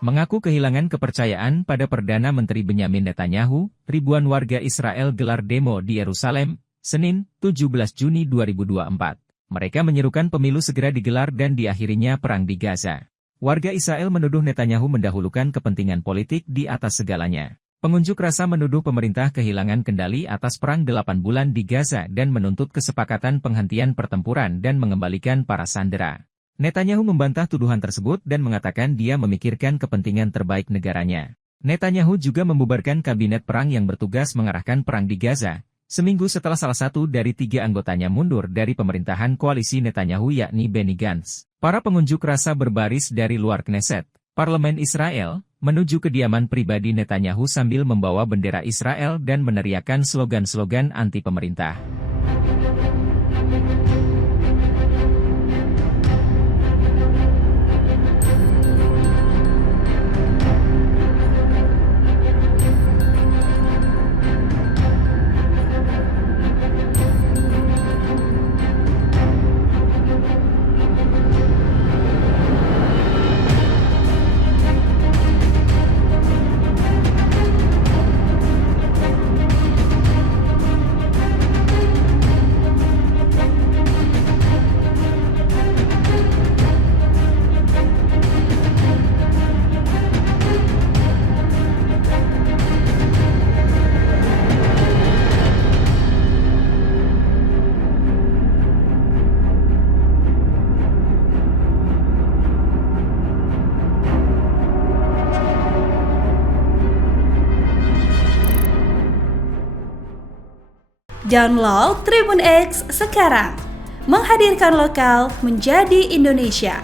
Mengaku kehilangan kepercayaan pada Perdana Menteri Benyamin Netanyahu, ribuan warga Israel gelar demo di Yerusalem, Senin, 17 Juni 2024. Mereka menyerukan pemilu segera digelar dan diakhirinya perang di Gaza. Warga Israel menuduh Netanyahu mendahulukan kepentingan politik di atas segalanya. Pengunjuk rasa menuduh pemerintah kehilangan kendali atas perang 8 bulan di Gaza dan menuntut kesepakatan penghentian pertempuran dan mengembalikan para sandera. Netanyahu membantah tuduhan tersebut dan mengatakan dia memikirkan kepentingan terbaik negaranya. Netanyahu juga membubarkan kabinet perang yang bertugas mengarahkan perang di Gaza, seminggu setelah salah satu dari 3 anggotanya mundur dari pemerintahan koalisi Netanyahu yakni Benny Gantz. Para pengunjuk rasa berbaris dari luar Knesset, Parlemen Israel, menuju kediaman pribadi Netanyahu sambil membawa bendera Israel dan meneriakkan slogan-slogan anti pemerintah. Download Tribun X sekarang, menghadirkan lokal menjadi Indonesia.